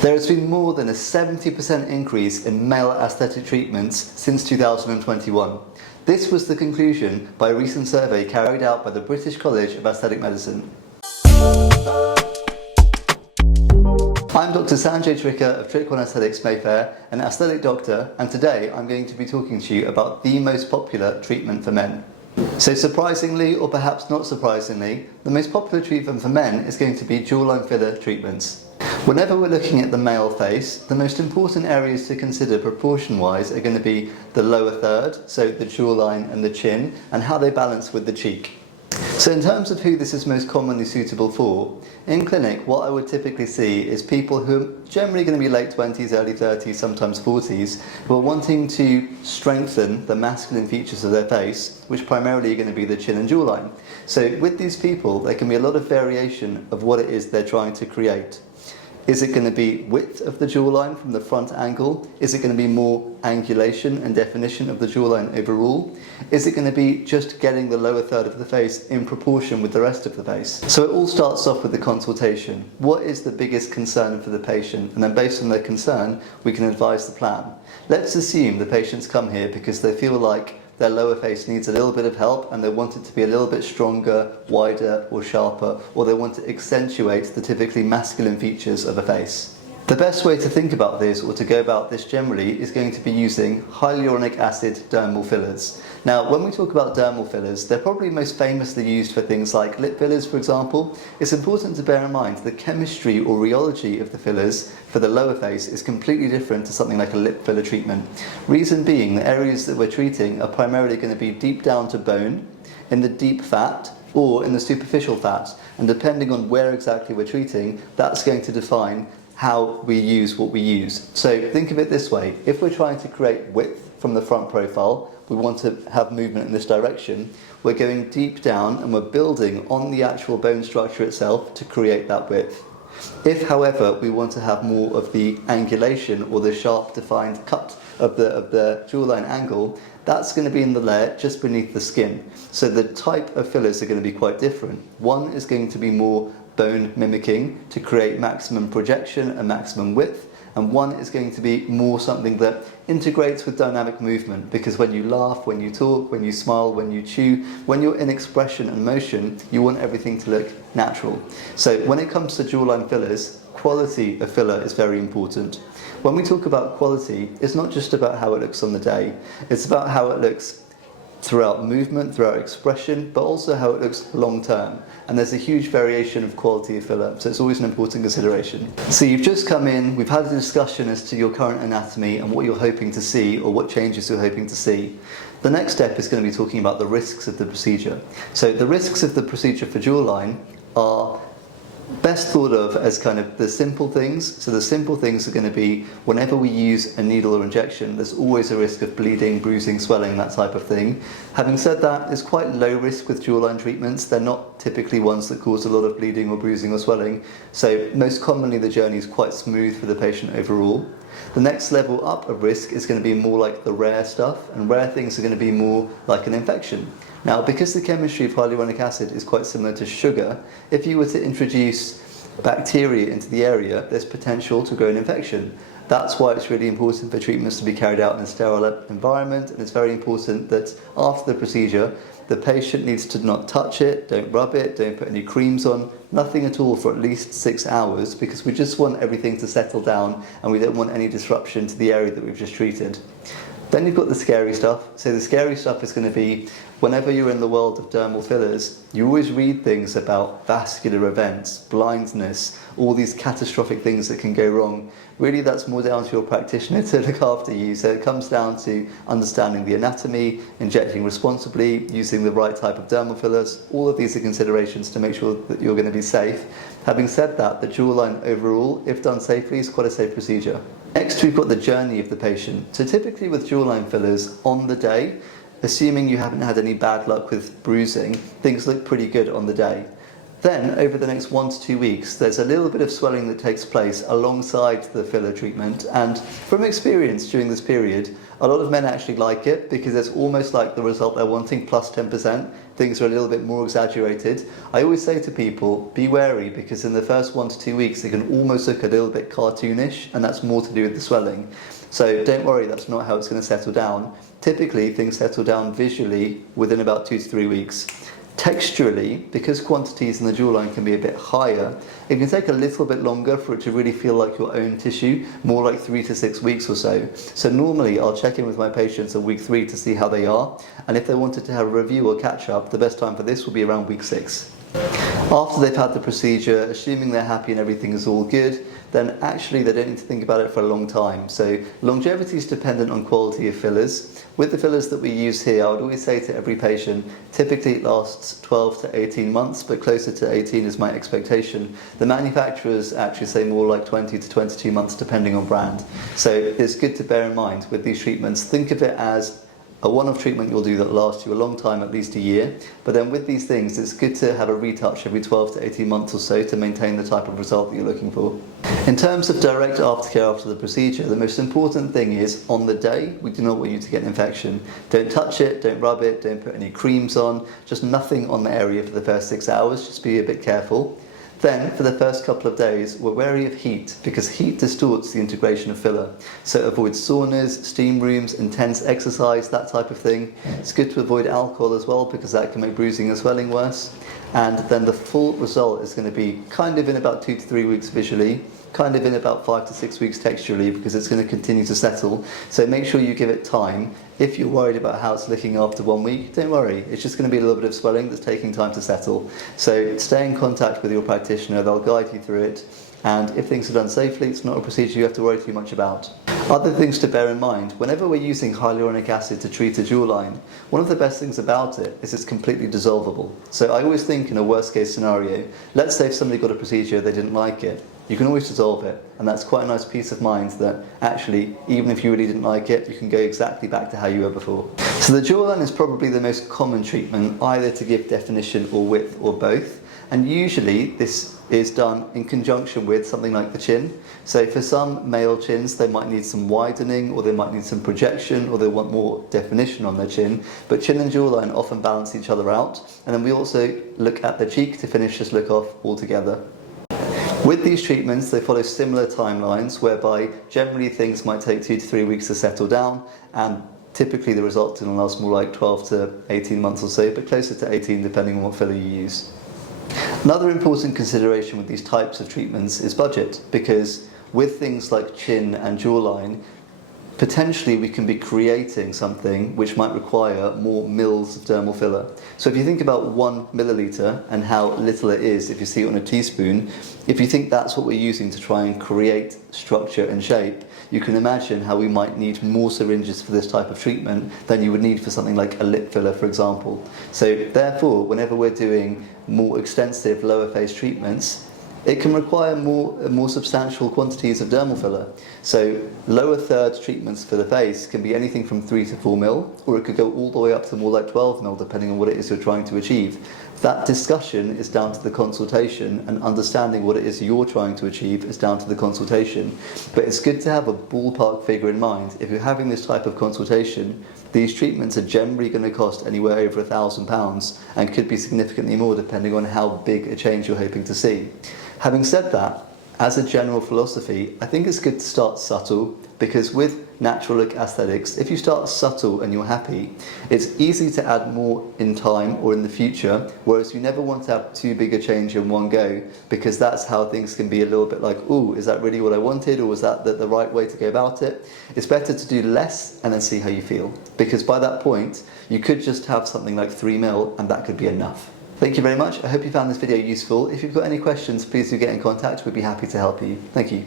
There has been more than a 70% increase in male aesthetic treatments since 2021. This was the conclusion by a recent survey carried out by the British College of Aesthetic Medicine. I'm Doctor Sanjay of Trick1 Aesthetics Mayfair, an aesthetic doctor, and today I'm going to be talking to you about the most popular treatment for men. So surprisingly, or perhaps not surprisingly, the most popular treatment for men is going to be jawline filler treatments. Whenever we're looking at the male face, the most important areas to consider proportion-wise are going to be the lower third, so the jawline and the chin, and how they balance with the cheek. So in terms of who this is most commonly suitable for, in clinic what I would typically see is people who are generally going to be late 20s, early 30s, sometimes 40s, who are wanting to strengthen the masculine features of their face, which primarily are going to be the chin and jawline. So with these people there can be a lot of variation of what it is they're trying to create. Is it going to be width of the jawline from the front angle? Is it going to be more angulation and definition of the jawline overall? Is it going to be just getting the lower third of the face in proportion with the rest of the face? So it all starts off with the consultation. What is the biggest concern for the patient? And then based on their concern, we can advise the plan. Let's assume the patients come here because they feel like their lower face needs a little bit of help and they want it to be a little bit stronger, wider or sharper, or they want to accentuate the typically masculine features of a face. The best way to think about this, or to go about this generally, is going to be using hyaluronic acid dermal fillers. Now, when we talk about dermal fillers, they're probably most famously used for things like lip fillers, for example. It's important to bear in mind the chemistry or rheology of the fillers for the lower face is completely different to something like a lip filler treatment. Reason being, the areas that we're treating are primarily going to be deep down to bone, in the deep fat, or in the superficial fat. And depending on where exactly we're treating, that's going to define how we use what we use. So think of it this way: if we're trying to create width from the front profile, we want to have movement in this direction, we're going deep down and we're building on the actual bone structure itself to create that width. If, however, we want to have more of the angulation or the sharp defined cut of the jawline angle, that's going to be in the layer just beneath the skin. So the type of fillers are going to be quite different. One is going to be more bone mimicking to create maximum projection and maximum width, and one is going to be more something that integrates with dynamic movement, because when you laugh, when you talk, when you smile, when you chew, when you're in expression and motion, you want everything to look natural. So when it comes to jawline fillers, quality of filler is very important. When we talk about quality, it's not just about how it looks on the day, it's about how it looks throughout movement, throughout expression, but also how it looks long term. And there's a huge variation of quality of filler, so it's always an important consideration. So you've just come in, we've had a discussion as to your current anatomy and what you're hoping to see, or what changes you're hoping to see. The next step is going to be talking about the risks of the procedure. So the risks of the procedure for jawline are best thought of as kind of the simple things. So the simple things are going to be, whenever we use a needle or injection, there's always a risk of bleeding, bruising, swelling, that type of thing. Having said that, it's quite low risk with jawline treatments. They're not typically ones that cause a lot of bleeding or bruising or swelling. So most commonly the journey is quite smooth for the patient overall. The next level up of risk is going to be more like the rare stuff, and rare things are going to be more like an infection. Now, because the chemistry of hyaluronic acid is quite similar to sugar, if you were to introduce bacteria into the area, there's potential to grow an infection. That's why it's really important for treatments to be carried out in a sterile environment, and it's very important that after the procedure, the patient needs to not touch it, don't rub it, don't put any creams on, nothing at all for at least 6 hours, because we just want everything to settle down and we don't want any disruption to the area that we've just treated. Then you've got the scary stuff. So the scary stuff is going to be, whenever you're in the world of dermal fillers, you always read things about vascular events, blindness, all these catastrophic things that can go wrong. Really, that's more down to your practitioner to look after you. So it comes down to understanding the anatomy, injecting responsibly, using the right type of dermal fillers. All of these are considerations to make sure that you're going to be safe. Having said that, the jawline overall, if done safely, is quite a safe procedure. Next, we've got the journey of the patient. So typically with jawline fillers, on the day, assuming you haven't had any bad luck with bruising, things look pretty good on the day. Then, over the next 1 to 2 weeks, there's a little bit of swelling that takes place alongside the filler treatment, and from experience during this period, a lot of men actually like it because it's almost like the result they're wanting, plus 10%. Things are a little bit more exaggerated. I always say to people, be wary, because in the first 1 to 2 weeks it can almost look a little bit cartoonish, and that's more to do with the swelling. So don't worry, that's not how it's going to settle down. Typically, things settle down visually within about 2 to 3 weeks. Texturally, because quantities in the jawline can be a bit higher, it can take a little bit longer for it to really feel like your own tissue, more like 3 to 6 weeks or so. So normally I'll check in with my patients at week 3 to see how they are, and if they wanted to have a review or catch up, the best time for this will be around week 6. After they've had the procedure, assuming they're happy and everything is all good, then actually they don't need to think about it for a long time. So longevity is dependent on quality of fillers. With the fillers that we use here, I would always say to every patient, typically it lasts 12 to 18 months, but closer to 18 is my expectation. The manufacturers actually say more like 20 to 22 months depending on brand. So it's good to bear in mind with these treatments, think of it as a one-off treatment you'll do that lasts you a long time, at least a year. But then with these things, it's good to have a retouch every 12 to 18 months or so to maintain the type of result that you're looking for. In terms of direct aftercare after the procedure, the most important thing is on the day, we do not want you to get an infection. Don't touch it, don't rub it, don't put any creams on, just nothing on the area for the first 6 hours, just be a bit careful. Then, for the first couple of days, we're wary of heat because heat distorts the integration of filler. So avoid saunas, steam rooms, intense exercise, that type of thing. It's good to avoid alcohol as well because that can make bruising and swelling worse. And then the full result is going to be kind of in about 2 to 3 weeks visually, kind of in about 5 to 6 weeks texturally because it's going to continue to settle. So make sure you give it time. If you're worried about how it's looking after 1 week, don't worry. It's just going to be a little bit of swelling that's taking time to settle. So stay in contact with your practitioner, they'll guide you through it. And if things are done safely, it's not a procedure you have to worry too much about. Other things to bear in mind, whenever we're using hyaluronic acid to treat a jawline, one of the best things about it is it's completely dissolvable. So I always think in a worst case scenario, let's say if somebody got a procedure, they didn't like it, you can always dissolve it, and that's quite a nice peace of mind that actually, even if you really didn't like it, you can go exactly back to how you were before. So the jawline is probably the most common treatment, either to give definition or width or both, and usually this is done in conjunction with something like the chin. So for some male chins, they might need some widening, or they might need some projection, or they want more definition on their chin, but chin and jawline often balance each other out, and then we also look at the cheek to finish this look off altogether. With these treatments, they follow similar timelines, whereby generally things might take 2 to 3 weeks to settle down, and typically the results can last more like 12 to 18 months or so, but closer to 18 depending on what filler you use. Another important consideration with these types of treatments is budget, because with things like chin and jawline, potentially we can be creating something which might require more mils of dermal filler. So if you think about 1 milliliter and how little it is if you see it on a teaspoon, if you think that's what we're using to try and create structure and shape, you can imagine how we might need more syringes for this type of treatment than you would need for something like a lip filler, for example. So therefore, whenever we're doing more extensive lower face treatments, it can require more substantial quantities of dermal filler. So lower third treatments for the face can be anything from 3 to 4 mil, or it could go all the way up to more like 12 mil, depending on what it is you're trying to achieve. That discussion is down to the consultation, and understanding what it is you're trying to achieve is down to the consultation. But it's good to have a ballpark figure in mind. If you're having this type of consultation, these treatments are generally going to cost anywhere over £1,000 and could be significantly more depending on how big a change you're hoping to see. Having said that, as a general philosophy, I think it's good to start subtle, because with natural look aesthetics, if you start subtle and you're happy, it's easy to add more in time or in the future, whereas you never want to have too big a change in one go, because that's how things can be a little bit like, ooh, is that really what I wanted, or was that the right way to go about it? It's better to do less and then see how you feel, because by that point, you could just have something like 3 mil and that could be enough. Thank you very much. I hope you found this video useful. If you've got any questions, please do get in contact. We'd be happy to help you. Thank you.